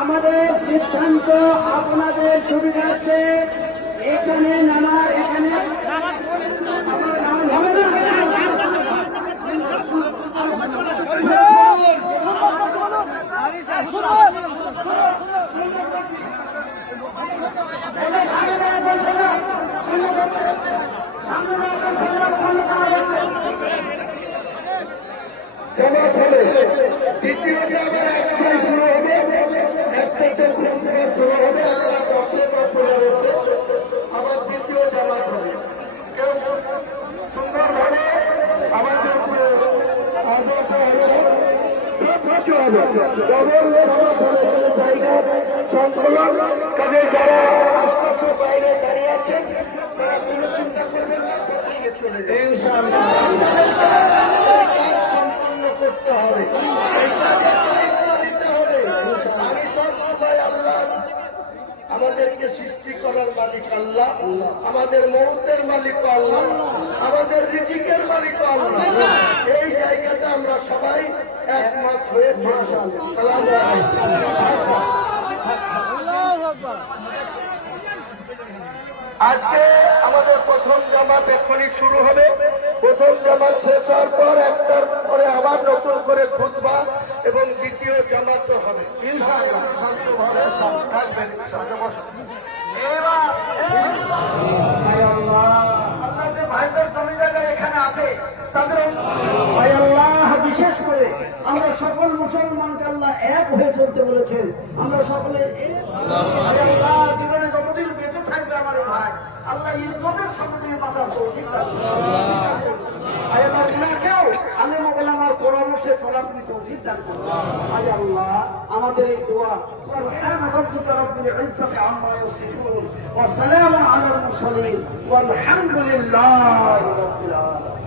আমাদের সিদ্ধান্ত আপনাদের সুবিধার্থে এখানে নামার এখানে আবার দ্বিতীয় জামাত হবে। কেউ সুন্দরভাবে আমাদের জায়গা সংকলন কাজে যারা বাইরে দাঁড়িয়ে আছেন তারা চিন্তা করবেন সম্পূর্ণ করতে হবে। আমাদেরকে সৃষ্টি করার মালিক আল্লাহ, আমাদের মৌতের মালিক আল্লাহ, আমাদের রিজিকের মালিক আল্লাহ। এই জায়গাটা আমরা সবাই একমত হয়ে আজকে আমাদের প্রথম জামাত এখনই শুরু হবে। প্রথম জামাত শেষ হওয়ার পর একটার পরে আবার নতুন করে খুতবা এবং দ্বিতীয় জামাত হবে। ইনশাআল্লাহ শান্তভাবে সব থাকবেন। আল্লাহ যে ভাইদের জমি জায়গা এখানে আছে তাদের ভাই আল্লাহ বিশেষ করে আমরা সকল মুসলমানকে আল্লাহ এক হয়ে চলতে বলেছেন। আমরা সকলে আল্লাহ জীবনে যতদিন বেঁচে থাকবে আমার ভাই আল্লাহ ইজ্জতের সাথে নিয়ে বাঁচার তৌফিক দান আলেমার পরামর্শে চলা তুমি তৌফিক দান করো। আয় আল্লাহ আমাদের এই দোয়া সুবহান রাব্বিকা রাব্বিল ইজ্জাতি আম্মা ইয়াসিফুন ওয়া সালামুন আলাল মুরসালিন ওয়াল হামদুলিল্লাহি রাব্বিল আলামিন।